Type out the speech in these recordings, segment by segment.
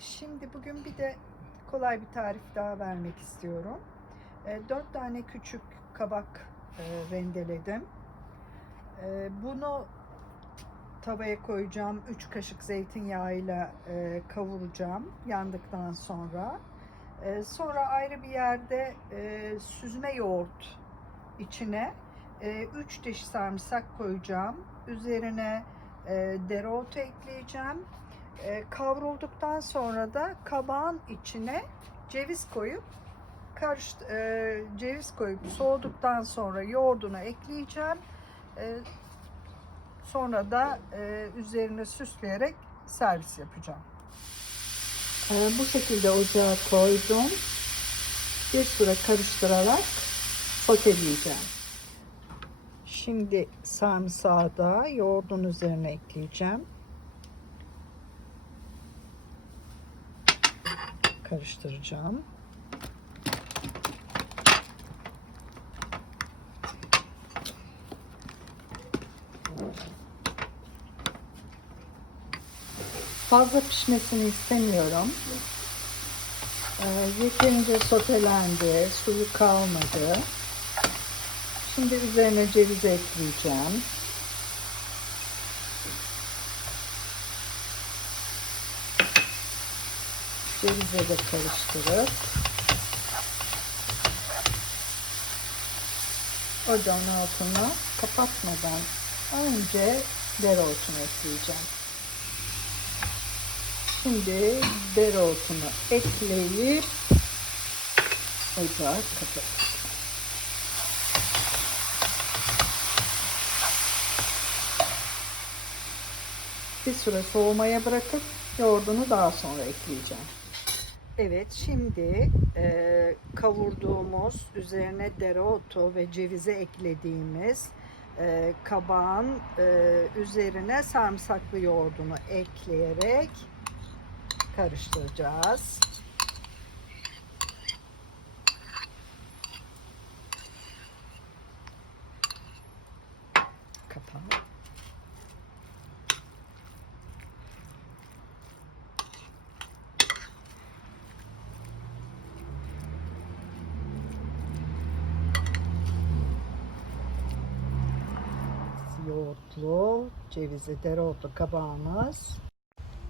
Şimdi bugün bir de kolay bir tarif daha vermek istiyorum. 4 tane küçük kabak e, rendeledim. E, Bunu tavaya koyacağım. 3 kaşık zeytinyağıyla e, kavuracağım yandıktan sonra. E, Sonra ayrı bir yerde e, süzme yoğurt içine 3 diş sarımsak koyacağım. Üzerine e, dereotu ekleyeceğim. E, kavrulduktan sonra da kabağın içine ceviz koyup karış e, ceviz koyup soğuduktan sonra yoğurdunu ekleyeceğim. E, sonra da e, üzerine süsleyerek servis yapacağım. E, bu şekilde ocağa koydum. Bir süre karıştırarak soteleyeceğim. Şimdi sarımsağı da yoğurdun üzerine ekleyeceğim. Karıştıracağım. Fazla pişmesini istemiyorum. Ee, yeterince sotelendi, suyu kalmadı. Şimdi üzerine ceviz ekleyeceğim. Cevize de karıştırıp ocağın altını kapatmadan önce dereotunu ekleyeceğim. Şimdi dereotunu ekleyip ocağı kapatacağım. bir süre soğumaya bırakıp yoğurdunu daha sonra ekleyeceğim. Evet şimdi e, kavurduğumuz üzerine dereotu ve cevize eklediğimiz e, kabağın e, üzerine sarımsaklı yoğurdunu ekleyerek karıştıracağız. Yoğurtlu, cevizli, dereotlu kabağımız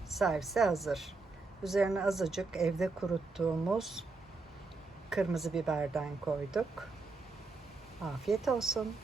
servise hazır. Üzerine azıcık evde kuruttuğumuz kırmızı biberden koyduk. Afiyet olsun.